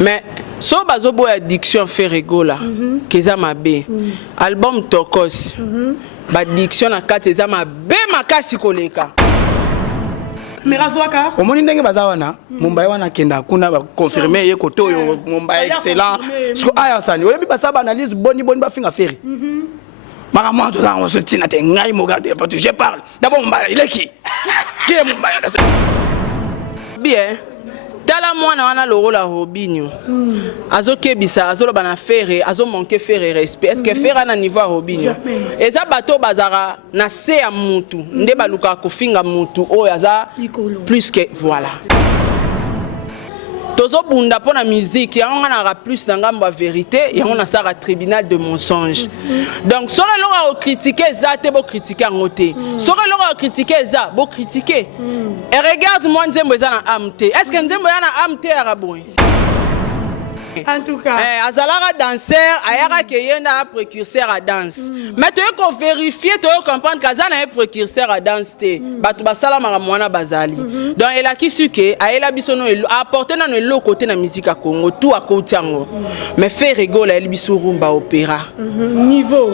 Mais so bazobo addiction fait rigola keza mabe album Tokos ba addiction na kati eza mabe makasi koleka Merazwaka omoni ndenge bazawana Mumbai wana kenda kuna ba confirmer ye koto yo Mumbai excellent parce que aya sani oyebi basaba analyse boni ba finga feri Maman tout ça on se tient à ngai mo garder parce que je parle d'abord Mumbai il est qui est Mumbai bien tala mwana wana loro la Robinho azo kebisa azo loba na faire azo manquer faire respect est-ce que faire na niveau Robinho eza bato bazara na se ya mutu nde baluka kofinga mutu oyo aza plus que voilà tozo bunda pona musique yango na plus na ngambo ya vérité yango na sara tribunal de mensonge donc solo loro critiquer za te bo critiquer ngote solo loro critiquer za bo critiquer et regarde moi nzembo za na amte est-ce que nzembo ya na amte araboy en tout cas azalara danseur ayara ke yenda précurseur à danse mais tu ko vérifier tu comprendre kaza na précurseur à danse te batu basala mara mwana bazali donc elle a qui su que ayela bisono apporter na le côté na musique à Congo tout à côté yango mais fait rigoler elle biso rumba opéra niveau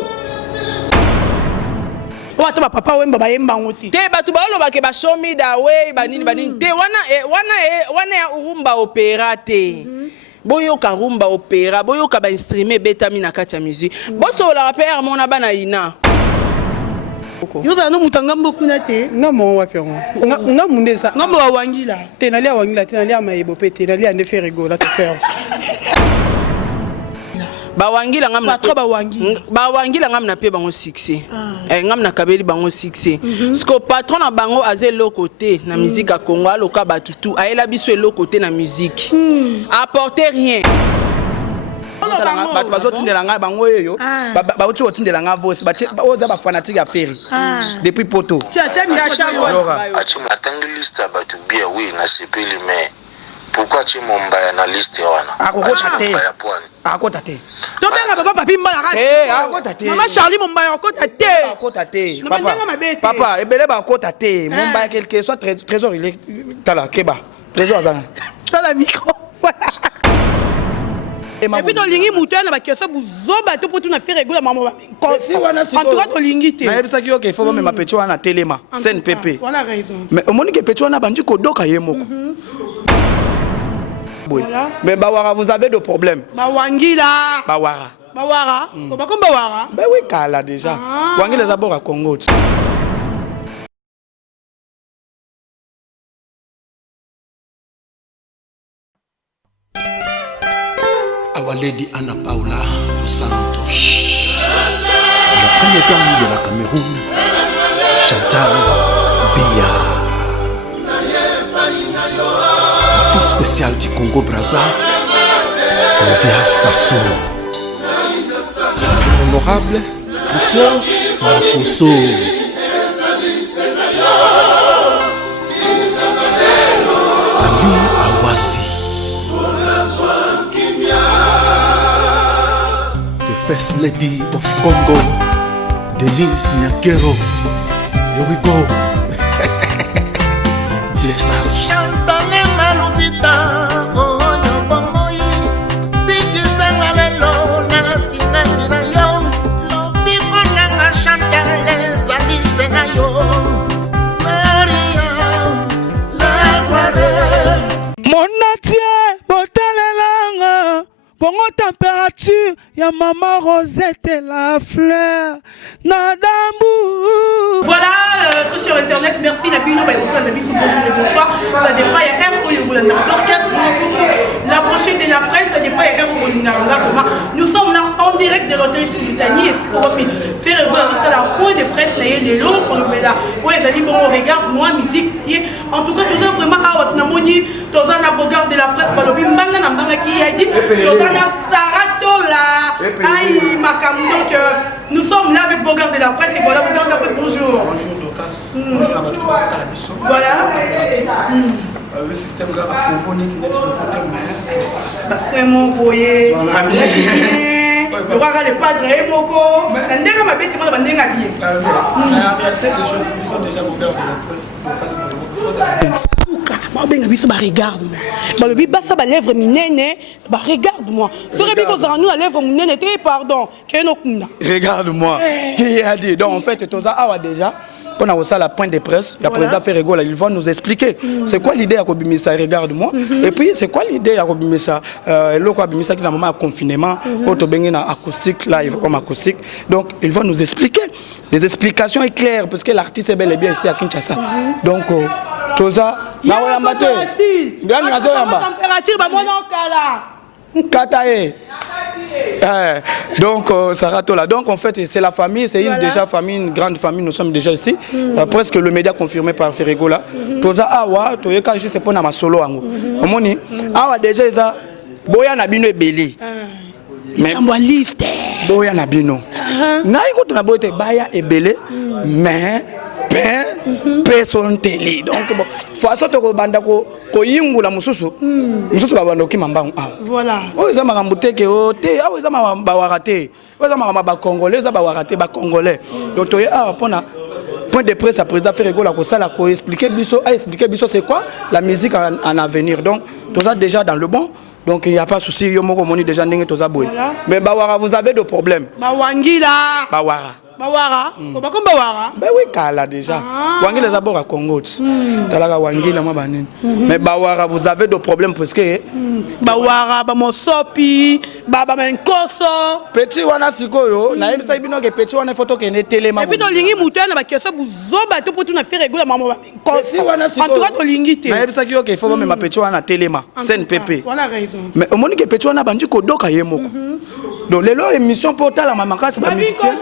Wata ba papa wemba ba yemba ngoti te batu ba lo ba ke ba show me da way ba nini te wana ya rumba opéra te boyo ka rumba opéra boyo ka ba instrument betami na kati ya musique boso la père mona bana ina yoza no mutanga mboku na te ngamo wapi ngo ngamo ndesa ngamo wa wangila te na lia wangila te na lia mayebo pe te na lia nde faire rigola to cœur ba wangila ngam na ba wangila ngam na pe bango succès ngam na kabeli bango succès parce que patron na bango aze le côté na musique à Congo aloka batutu ayela biso le côté na musique apporter rien bato bazotindela ngai bango yeyo bauti kotindela ngai voice oza bafanatique ya feri depuis poto achi matangi liste ya bato bia oui na sepeli mais pourquoi tu Mumbai na liste wana akota te to benga papa papi mbala akota te mama Charlie Mumbai akota te papa ebele ba akota te Mumbai quelque soit trésor il est tala keba trésor azana tala micro voilà. Et puis dans lingi mutana ba keso buzoba to potu na faire rigola maman en tout cas to lingi te na yebisa ki OK il faut même petit wana telema scène pepe voilà raison mais omoni ke petit wana bandi ko doka yemoko voilà. Mais Bawara, vous avez des problèmes. Bawangila. Bawara. Bawara. On va comme Bawara. Ben oui, Kala déjà. Wangila d'abord à Congo. Our Lady Anna Paula dos Santos. La première dame de la Cameroun, Chantal Biya. Fille spéciale du Congo-Brazza, Claudia Sassou. Honorable Christian Makoso. Ali Awasi. The First Lady of Congo, Denise Nyakero. Here we go. Bless us. Congo température, ya maman Rosette la fleur, Nadambu. Voilà, tout sur internet, merci Nabino, bonjour et bonsoir. Ça dépend, il y a un Oyo la brochette de la presse, ça dépend, il y a un nous sommes là en direct de l'hôtel Sultani et faire la point de presse, de l'eau, pour nous là. Ouais, ça dit bon, regarde, moi, musique, en tout cas, tout ça vraiment à haute namoni, tout ça na bogard de la presse, balobi mbanga na mbanga qui a dit, tout ça na Saratola, aïe, Makamou, donc nous sommes là avec Bogard de la presse et voilà Bogard de la presse, bonjour. Bonjour Docas, bonjour à votre à la mission. Voilà. Le système là va pouvoir net net sur le fauteuil mais baswemo boye. Le roi les padres et moko. Ndenge ma bête ma ndenga bien. En réalité les choses sont déjà Bogard de la presse. yoka babenga biso ba regarde-moi balobi basa ba lèvre minene ba regarde-moi sore biko za nous la lèvre minene te pardon keno kunda regarde-moi qui a dit donc en fait toza awa déjà on a aussi la pointe de presse le président Ferrego il va nous expliquer c'est quoi l'idée à Kobimisa regarde-moi et puis c'est quoi l'idée à Kobimisa le Kobimisa qui na moment confinement auto bengena acoustique live comme acoustique donc il va nous expliquer les explications est claires parce que l'artiste est bel et bien ici à Kinshasa donc toza na oyamba te ngani ngazo yamba température ba mona okala katae donc Saratola donc en fait c'est la famille c'est une déjà famille une grande famille nous sommes déjà ici presque le média confirmé par Ferrego là toza awa toyeka juste pour na masolo ango omoni awa déjà eza boya na bino ebeli mais on va lift boya na bino na iko tona bote baya ebele mais personne télé donc bon façon to banda ko yingula mususu mususu babando ki mambangu voilà o za makambo te ke o te o za ba warate o za makamba ba congolais za ba warate ba congolais donc to pona point de presse à président Ferrego la ko sala ko expliquer biso c'est quoi la musique en avenir donc to ça déjà dans le bon donc il n'y a pas de souci yo moko moni déjà ndenge to za boy mais bawara vous avez des problèmes bawangila bawara Bawara, comme Bawara. Ben oui, Kala déjà. Wangila d'abord à Congo. Talaga Wangila ma banine. Mais Bawara, vous avez des problèmes parce que Bawara, Bamosopi, Baba Menkoso. Petit wana sikoyo, na yebisa bino ke petit wana photo ke ne télé ma. Et puis dans lingi mutana ba keso buzoba to pour tout na faire réguler maman Menkoso. Petit wana sikoyo. En tout cas dans lingi te. Na yebisa ki ke faut même ma petit wana télé ma. Scène pépé. Voilà raison. Mais au monde ke petit wana bandi ko doka yemoko. Donc les lois émission pour ta la maman c'est pas musicien.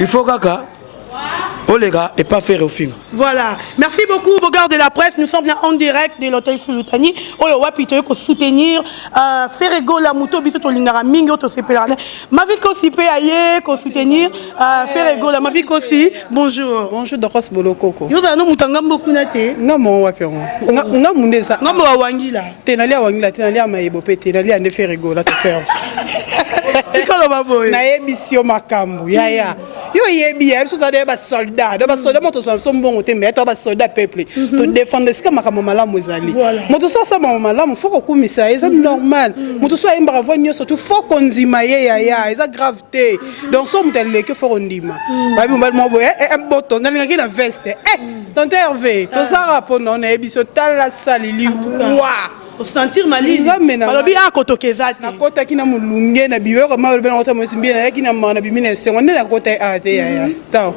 Il faut kaka. Oh les gars, et pas faire au film. Voilà. Merci beaucoup, Bogard de la presse. Nous sommes là en direct de l'hôtel Sultani. Oh, wapito ko soutenir Ferrego la moto biso to lingara mingi to sepelane. Ma vie ko sipe aye ko soutenir Ferrego la ma vie ko si. Bonjour. Bonjour Doros Bolokoko. Yo za no mutanga beaucoup na te. Ngamo wapiongo. Ngamo ndesa. Ngamo wa wangila. Tenali wangila tenali mayibo pe tenali ande Ferrego la to cœur. Tikolo baboy. Na ebisio makambu. Ya. Yo yebi ya biso de ba soldat. Ba soldat moto so mbongo te mais to ba soldat peuple. To défendre ce que makambo malamu ezali. Moto so sa malamu faut ko kumisa c'est normal. Moto so imba voix nyo surtout faut konzima ya eza gravité. Donc so mutelle que faut ondima. Ba bi mo boye boto na linga na veste. Tonton Hervé, to sa rapport non na ebisio tala salili. Wa. Au sentir malise balobi akotokeza te nakota kina mulunge na biweko ma bena kota mosimbi na kina mana bimina sengo na kota ate ya ta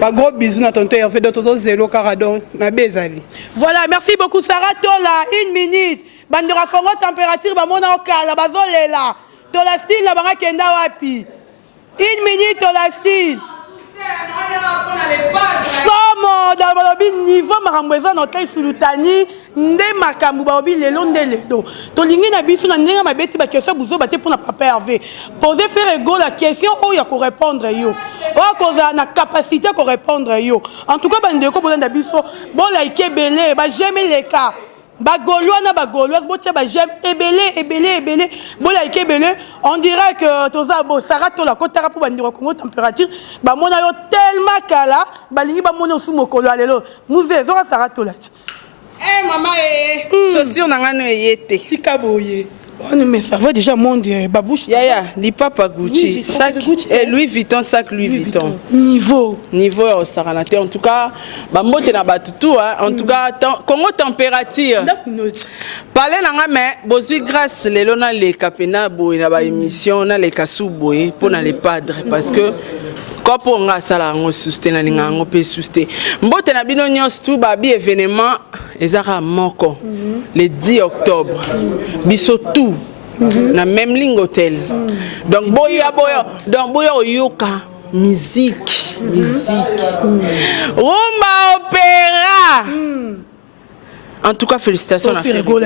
ba gros bisous na tonton Hervé de toto zéro caradon na bezali. Voilà, merci beaucoup Sarah Tola. 1 minute bandera Congo température ba mona okala bazolela Tola style la banga kenda wapi 1 minute Tola style Somo dans le niveau marambweza na hôtel Sultani nde makambu baobi lelo nde lelo to lingi na biso na ndenga mabeti ba question buzo bate pour na papa Hervé poser Ferrego la question o ya ko répondre yo o ko za na capacité ko répondre yo en tout cas bande ko bolanda biso bon like belé ba j'aime les cas ba gaulois na ba gauloise bo tia ba j'aime ebelé bon like belé on dirait que toza bo Sarah to la kotara pour bandiro Congo température ba mona yo tellement kala ba lingi ba mona sous mokolo lelo muze zo Sarah to la maman chaussure nangano yete sikaboye on mais ça va déjà monde babouche ya li papa Gucci sac Louis Vuitton sac Louis Vuitton niveau au Saranate en tout cas ba mbote na batutu en tout cas Congo température parler nanga mais bozui grâce lelo na le kapena boy na ba émission na le kasu boy pour na les padres parce que kopo nga sala ngo susté na linga ngo pe susté mbote na bino nyos tout ba bi événement ezara moko le 10 octobre biso tout na même ligne hôtel donc boya yoka musique rumba opéra en tout cas félicitations à Ferrego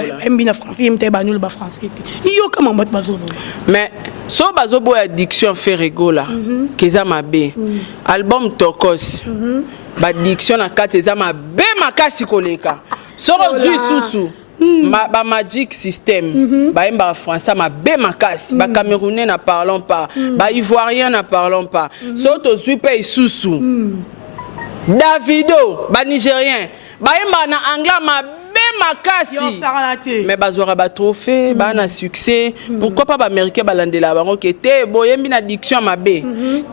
mais so bazo boy addiction Ferrego là keza mabe album Tokos ba diction na kati eza mabe makasi koleka soro zui susu ba magic system ba emba français mabe makasi ba camerounais na parlons pas ba ivoirien na parlons pas so to zui pe susu Davido ba nigérien ba emba na anglais mabe makasi mais bazwaka ba trophée ba na succès pourquoi pas ba américain balandela bango ke te boyembi na diction mabe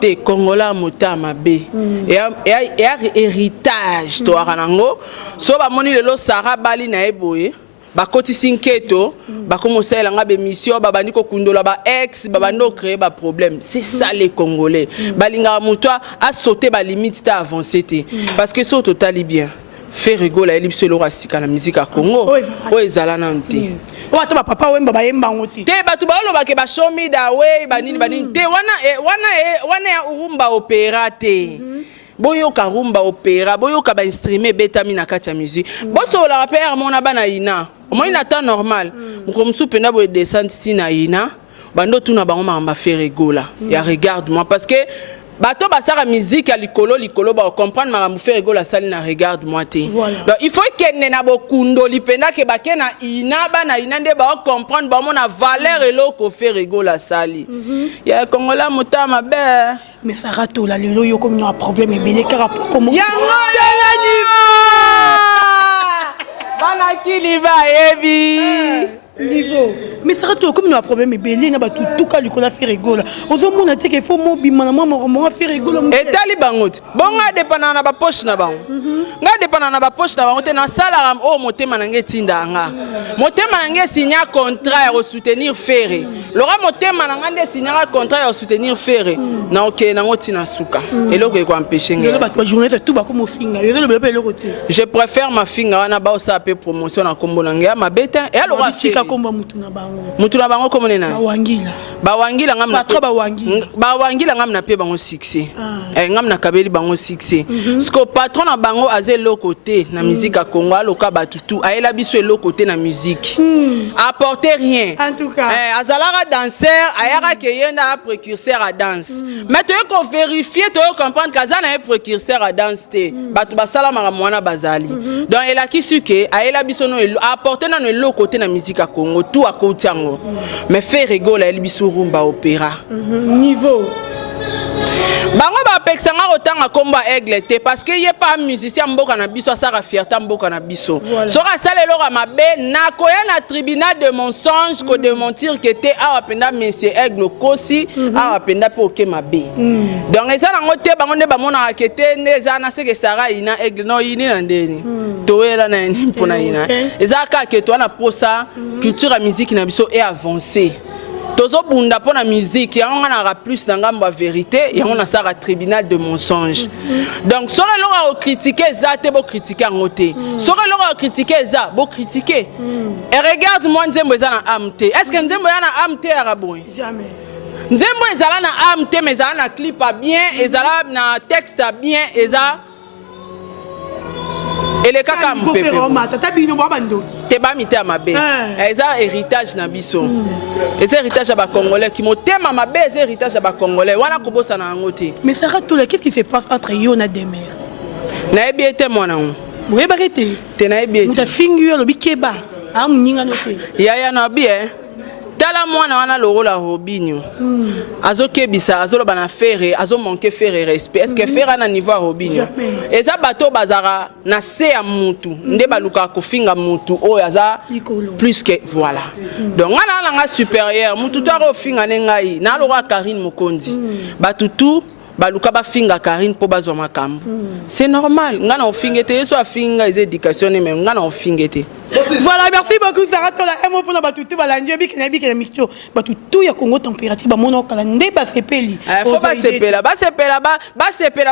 te congolais mota mabe et héritage to aranango so ba moni lelo Sarah bali na eboye bakoti sinketo bakomosela nga bemission babandi ko kundola ba ex babandi créer ba problème c'est ça les congolais balinga muto a sauter ba limite ta avancer te parce que so total bien faire rigola elipse lo rasika na musique à Congo o ezala nanti o ata papa wemba bayemba ngoti te batu balo ba ke ba show me da way banini te wana ya urumba opéra te boyo karumba opéra boyo ka ba streamer betami na kati ya musique boso la père mona bana ina au moins temps normal comme sou penda bo descendre si na ina bando tuna bango mamba faire rigola ya regarde moi parce que bato basara musique à likolo ba comprendre makambo faire rigola sali na regarde moi te donc il faut que na bokundo lipenda ke bakena ina bana ina nde ba comprendre ba mona valeur eloko faire rigola sali ya kongola motama be mais ça rate la lelo yo comme un problème et bien car rapport comme ya bana kiliba ebi niveau mais ça rate comme un problème et bien na ba tout cas likola faire rigola ozo mona te que faut mo bimana mo faire rigola et tali bangote bonga dépendant na ba poche na bango nga dépendant na ba poche na bango te na sala o motema na nge tinda nga motema na nge signer contrat ya soutenir Ferré lora motema na ngande signer contrat ya soutenir Ferré na OK na ngoti na suka eloko e ko empêcher nga ba to journée tout ba comme finga yo le bébé le côté je préfère ma finga wana ba osa pe promotion na kombo na nga ma beta et alors chika komba mutuna bango comme nena bawangila ngam na bawangila ngam na pe bango succès ngam na kabeli bango succès parce que patron na bango aze le côté na musique à Congo aloka batutu aela biso le côté na musique apporter rien en tout cas azalara danseur ayaka ke yenda précurseur à danse mais tu ko vérifier tu comprendre kazana est précurseur à danse te batu basala mara mwana bazali donc ela kisuke aela biso no apporter na le côté na musique à Congo tout à côté yango mais faire rigola el biso rumba opéra niveau bango ba pexanga otanga komba aigle te parce que yé pas musicien mboka na biso sara fierté mboka na biso sora salelo ka mabe na koya na tribunal de mensonge ko de mentir que te a penda monsieur aigle kosi a penda po ke mabe donc eza na ngote bango ne ba mona ke te neza na se ke sara ina aigle no yini na ndeni toela na ni pona ina eza ka ke to na posa culture ya musique na biso est avancée tozo bunda pour la musique y on a plus dans la vérité et on a ça à tribunal de mensonge donc sur le leur critiquer ça te beau critiquer en côté sur le leur critiquer ça beau critiquer et regarde moi nzembo za na amte est-ce que nzembo ya na amte araboy jamais nzembo ezala na amte mais ezala na clip bien ezala na texte bien eza et les kaka mpepé te ba mité à mabe eza héritage na biso eza héritage à ba congolais qui motema mabe eza héritage à ba congolais wana kobosa na ngote mais ça rate là qu'est-ce qui se passe entre yo na Demer na ebiete mwana on oui barete te na ebiete muta fingu yo lobi keba a muninga note ya na bien tala mwana wana lorola Robinho azokebisa azoloba na Ferré azomanke Ferré respect est-ce que Ferré na niveau Robinho eza bato bazara na se ya mutu nde baluka kofinga mutu oyo aza plus que voilà donc ngana nga supérieur mutu to akofinga nengai na lora Karine Mokonzi batutu baluka ba finga Karine po bazwa makambo c'est normal ngana ofingete so afinga les éducation mais ngana ofingete voilà merci beaucoup Sarah tola emo pour na batutu balandio bi na mixture batutu ya Congo température ba mona kala nde ba sepeli faut ba sepela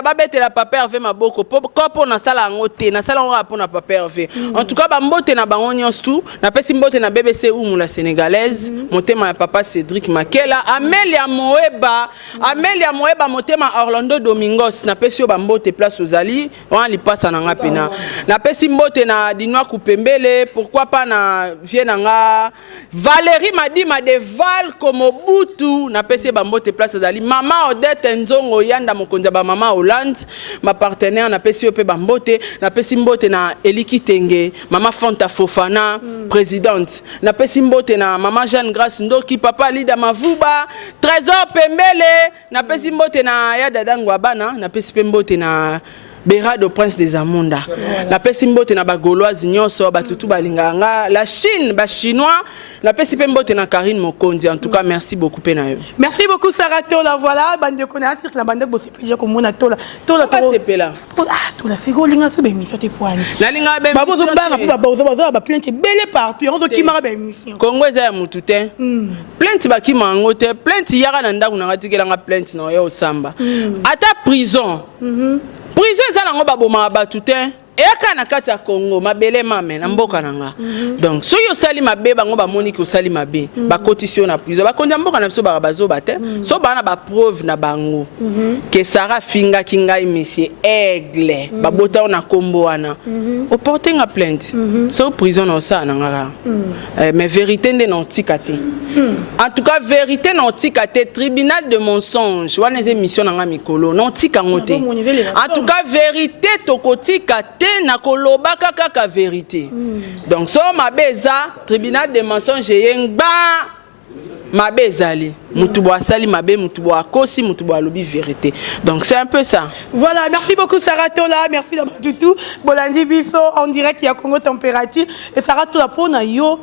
ba betela papa Hervé maboko po na sala ngote na sala ngora po na papa Hervé en tout cas ba mbote na bango nyonso tout na pesi mbote na BBC ou la sénégalaise motema ya papa Cédric Makela Amélia Moeba motema Orlando Domingos na pesi yo ba mbote place ozali on li passe na ngapena na pesi mbote na Dinois Kupembele pourquoi pas na vienanga Valérie Madima de Val comme Mobutu na pesi ba mbote place ozali mama Odette Nzongo yanda mokonza ba mama Hollande ma partenaire na pesi yo pe ba mbote na pesi mbote na Eliki Tenge mama Fanta Fofana présidente na pesi mbote na mama Jeanne Grace Ndoki papa Lida Mavuba Trésor Pembele na pesi mbote na ya dadangu abana na pesi mbote na Berado Prince des Amonda. La pesimbote na ba Gauloise nyonso ba tutu balinganga. La Chine, ba chinois. La pesimbote na Karine Mokonzi. En tout cas, merci beaucoup Penayo. Merci beaucoup Sarah Tola. Voilà, bande connaît sur la bande bosse déjà comme on a Tola. Tola c'est pela. Ah, Tola c'est go linga so be mission te poani. La linga be. Ba bozo banga ba bozo ba plainte belé partout. On zo kimara be mission. Congo eza ya mutute. Plainte ba kimango te. Plainte yaka na ndaku na ngatikela nga plainte na yo samba. Ata prison. Prison eza nango ba boma ba tute. Eka na kati ya Congo mabele mame na mboka nanga. Donc so yo sali mabe bango ba moni ko sali mabe ba cotisation na prison ba konja mboka na biso ba bazo bate so bana ba preuve na bango que Sarah finga kinga monsieur aigle ba bota na kombo wana o porter nga plainte so prison na ça nanga mais vérité nde na tikate en tout cas vérité na tikate tribunal de mensonge wana les émissions nanga mikolo na tikangote en tout cas vérité tokotikate na koloba kaka vérité. Donc so mabeza tribunal de mensonges yengba mabezali mutubo asali mabe mutubo akosi mutubo alobi vérité. Donc c'est un peu ça. Voilà, merci beaucoup Sarah Tola, merci d'avoir tout Bolandi Biso en direct il y a Congo Température et Sarah Tola pour na yo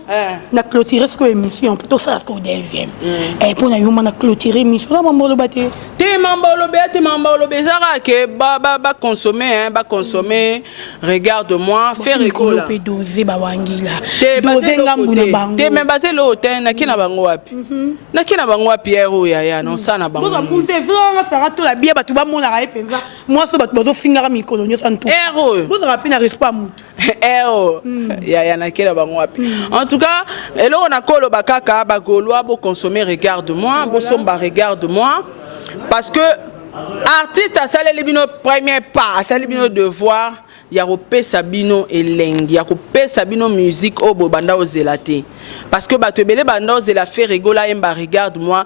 na clôturer ce émission plutôt ça ce deuxième. Et pour na yo na clôturer émission na mambolo baté. Te mambolo bezara que ba consommer ba consommer regarde-moi faire rigolo. Pe doser ba wangila. Doser ngambuna bango. Te même basé l'hôtel na kina bango wapi. Na kina bango Pierre Yaya non ça na bango. Boza mouze vlonga Sarah Tola bia batu ba mona ra penza. Moi so batu bazo fingara mikolo nyo santu. Boza rapide na respect mutu. Yaya na kina bango wapi. En tout cas, elo na kolo bakaka ba Gaulois bo consommer regarde-moi, bo somba regarde-moi parce que artiste a salé bino premier pas, a salé bino devoir. Ya kopé sabino elengi ya kopé sabino musique au bobanda ozelate parce que bato belé banda ozela fait rigola emba regarde-moi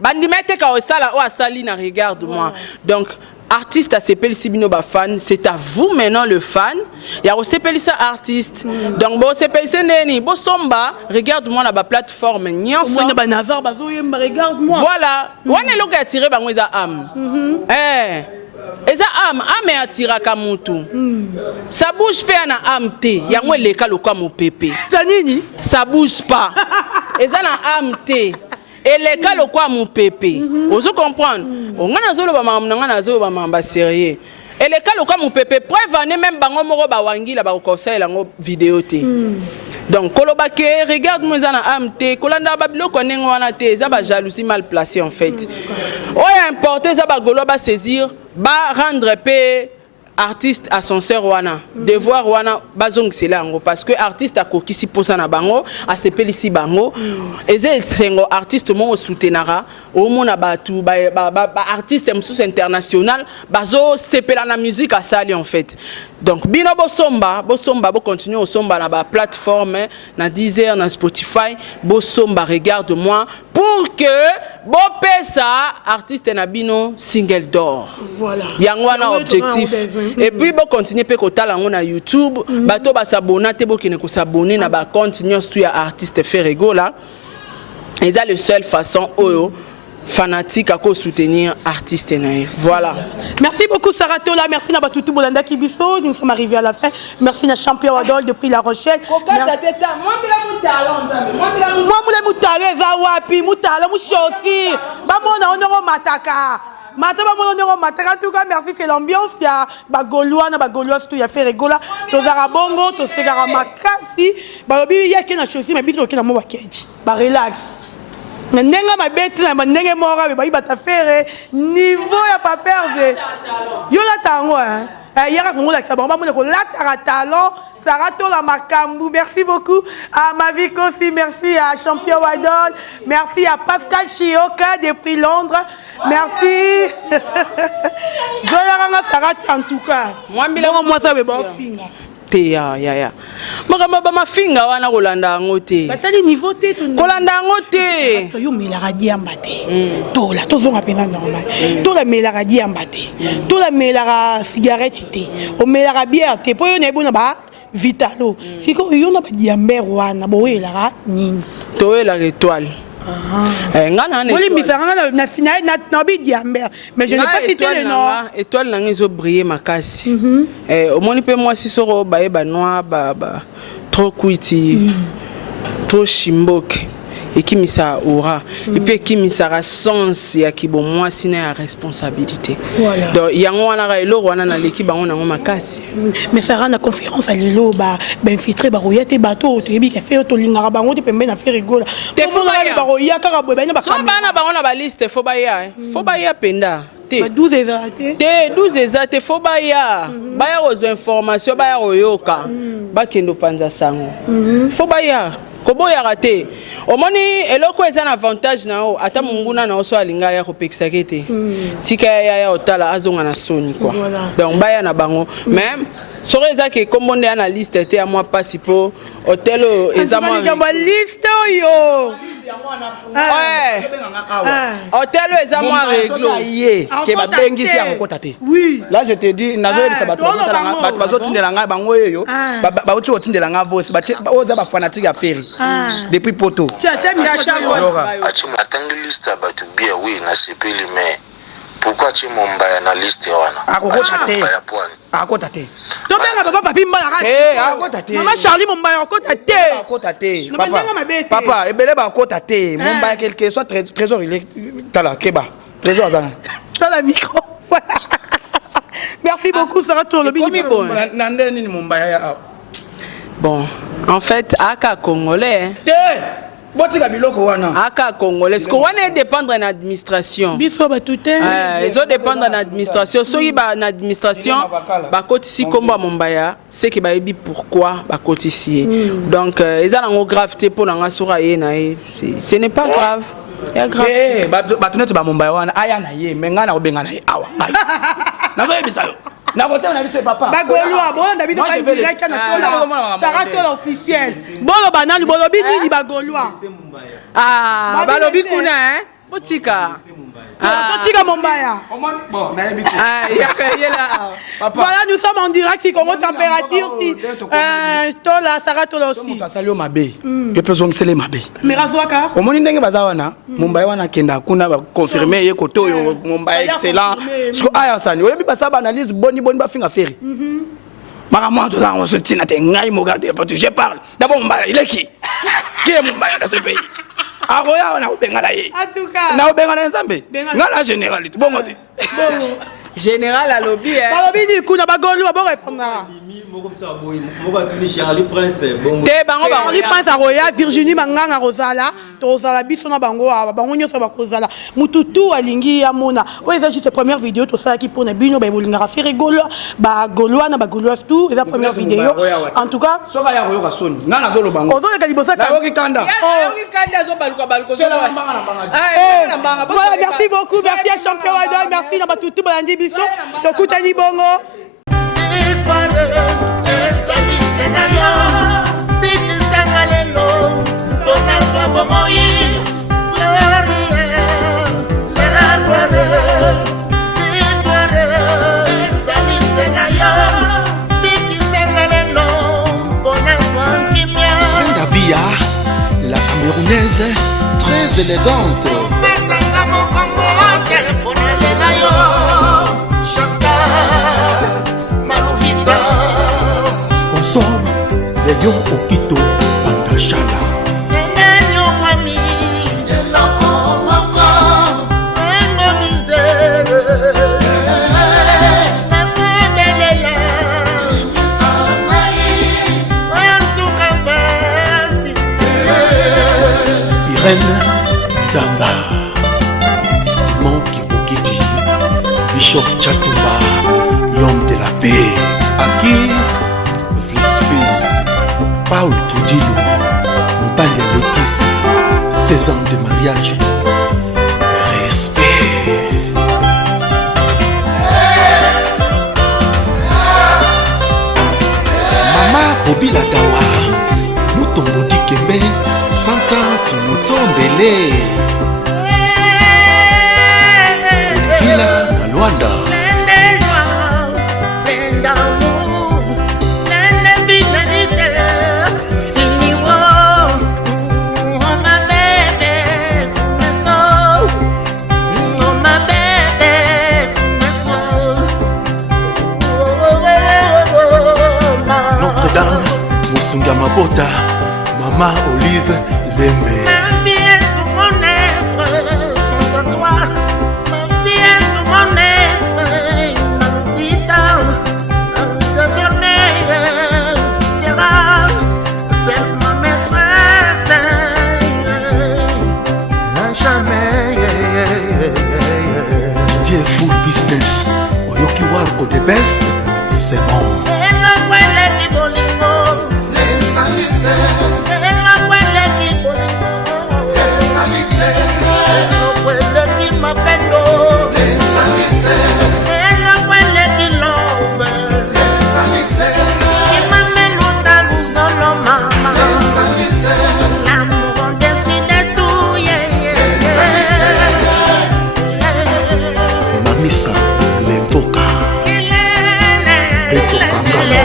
bandimete ka osala o asali na regarde-moi donc artiste a sepeli sibino ba fan c'est à vous maintenant le fan ya sepeli ça artiste donc bo sepeli neni bo somba regarde-moi na ba plateforme nyonso on ba nazar bazo yemba regarde-moi voilà wana loka attirer bango eza am eza ame atiraka mutu ça bouge pas na amte yango leka lokwa mopepe tanini ça bouge pas eza na amte eleka lokwa mopepe ozo comprendre ngana zolo ba mama ngana zolo ba mama sérieux eleka lokwa mopepe preuve ane même bango moko ba wangila ba conseil ngo vidéo te donc kolobake regarde-moi eza na amte kolanda ba biloko nengo wana te eza ba jalousie mal placée en fait oya importer eza ba golo ba saisir ba rendre paix artiste ascenseur wana devoir wana bazongisela yango parce que artiste akokisi posa na bango asepelisi bango ezengo artiste mo soutenara au mona batu ba artiste msusu international bazo sepela na musique asali en fait donc bino bosomba bo continuer au somba na ba plateforme na Deezer na Spotify bosomba regarde-moi pour que bo pesa artiste na bino single d'or voilà yango wana objectif et puis bo continuer pe kotala ngo na YouTube bato ba s'abonner te bo kine ko s'abonner na ba compte nyonso ya artiste Ferrego là et ça le seule façon oyo fanatique à quoi soutenir artiste naïf. Voilà. Merci beaucoup Sarah Tola, merci na Batutu Bolanda Kibiso, nous sommes arrivés à la fin. Merci na champion Adol depuis La Rochelle. Moi za wapi mutala mushofi. Ba mona onoro mataka. Mataba mona onoro mataka tout cas merci c'est l'ambiance ya ba Gaulois na ba Gaulois tout ya fait rigola. Tozara bongo, to segara makasi. Ba bibi yake na chosi mais biso kina mo ba keji. Ba relax. Nenga mabeti na ndenge mora be bayibata faire niveau ya pas perdre yo la tango yaka fongo la sabamba mo ko la talent Sarah Tola makambu merci beaucoup à Mavic aussi merci à Champion Wadol merci à Pascal Chioka depuis Londres merci Zoya Sarah en tout cas moi ça be bon finga ya makamba ma finga wana kolanda ngote batali niveau te kolanda ngote yo mela radio ambate tola tozonga pena normal tola mela radio ambate tola mela cigarette te o mela bière te po yo ne bona ba vitalo siko yo na ba diamber wana bo wela nini to la étoile Mais je n'ai pas cité le nom. Étoile n'a brillé ma casse. Au moins, il peut moi si soro ba noir trop kuiti, trop chimbok. Et qui misa aura et puis qui misa sens ya ki bon moi sine a responsabilité. Donc il y a on a elo on a l'équipe on a makasi. Mais ça rend la conférence à l'élo ba infiltré ba royate bateau to yebi ka fait to lingara ba ngoti pembe na faire rigola. Te faut ba roya ka ba ba ba. So bana ba on a ba liste faut ba ya. Faut ba ya penda. Te 12 exacté. Te 12 exacté faut ba ya. Ba ya aux informations ba ya royoka. Ba kendo panza sango. Faut ba ya. Kobo ya raté. Omoni eloko eza na avantage na o ata munguna na oso alinga ya kopekisa kete. Tika ya otala azonga na soni quoi. Donc baya na bango. Même sore eza ke kombonde na liste te ya moi pasi po hotel eza moi. Liste yo. Ouais. Hotel eza moi réglo. Ke ba bengisi ya kokota te. Oui. Là je te dis nazo elisa bato bazotindela nga bango yeyo. Ba uti otindela nga voice ba oza ba fanatique ya Ferry. Depuis poto. Achimatangi liste ya bato bia oui na sepeli mais pourquoi tu Mumbaya na liste wana? Akota te. Tobenga papa papi mbala akota te. Mama Charlie Mumbaya akota te. Akota te. Papa ebele ba akota te. Mumbaya quelque soit trésor il est tala keba. Trésor azana. Tala micro. Voilà. Merci beaucoup Sarah pour le bini bon. Nande nini Mumbaya. Bon, en fait, aka congolais. Aka congolais. Ce qu'on est dépendre de l'administration. Ils ont dépendre de l'administration. Ceux qui sont l'administration, ici comme Mumbaya, c'est qui va dire pourquoi ici. Donc, ils ont une gravité pour la ce n'est pas grave. C'est grave. Eh, batunete ba Mumbaya wana aya na ye, menga na obenga na ye awa. Nazo yebisa yo. Na voté on a vu ses papa. Bagolwa, bon David pas direct na tola. Sarah tola officiel. Bolo banani bolo bini bagolwa. Ah, balobi kuna Botika. Botika Mumbaya. Bon, na yebisa. Ah, il y a là. Voilà, nous sommes en direct si Congo température si tola Sarah tola aussi. Muta salio mabe. Je peux zongsele mabe. Mais razwaka. Au moni ndenge bazawana, Mumbaya wana kenda kuna ba confirmer ye koto yo Mumbaya excellent. Parce que aya sani, oyebi basaba analyse boni ba finga Ferry. Maman tout ça on se tient à ngai mo garder parce que je parle. D'abord Mumbaya, il est qui? Qui est Mumbaya dans ce pays? Aroya on a obengala ye. En tout cas. Na obengala nzambe. Ngala généralité. Bon mode. Général à lobby. Balobi ni kuna bagolwa bon répondre. Charlie Prince Charlie Prince Aroya Virginie Manganga Rosala tozala biso na bango bango nyoso bakozala mututu alingi ya mona o eza juste première vidéo to sala ki pona bino ba bolinga faire rigolo ba golwa na ba golwa tout eza première vidéo en tout cas soka ya royo ka soni ngana zolo bango ozo ka libosa ka yoki kanda zo baluka voilà merci beaucoup merci à champion Wadol merci na batutu balandi biso to kutani bongo Ndabia, la Camerounaise, très élégante. Sponsor, les lions au Quito, Bandachala. Irène Zamba, Simon Kibokidi, Bishop Chatumba, l'homme de la paix, Aki, Fils, Paul Tudilo, Mbale Laetitia, 16 ans de mariage, respect. Mama Bobby Ladawa, Mutombo Dikembe, Santante Mutombele, Olivia na Luanda. Yves Lembe. Ma vie est tout mon être sans toi. Ma vie est tout mon être. Ma vie désormais sera celle ma maîtresse. À jamais. Didier Full Business. Oyoki Warko the best. C'est bon. Mamisa Lempoka Etokangala.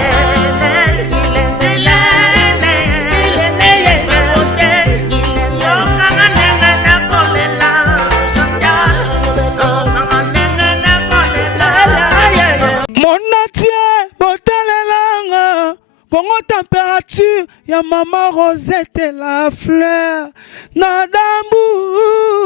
Congo température, ya maman Rosette la fleur, Nadambu.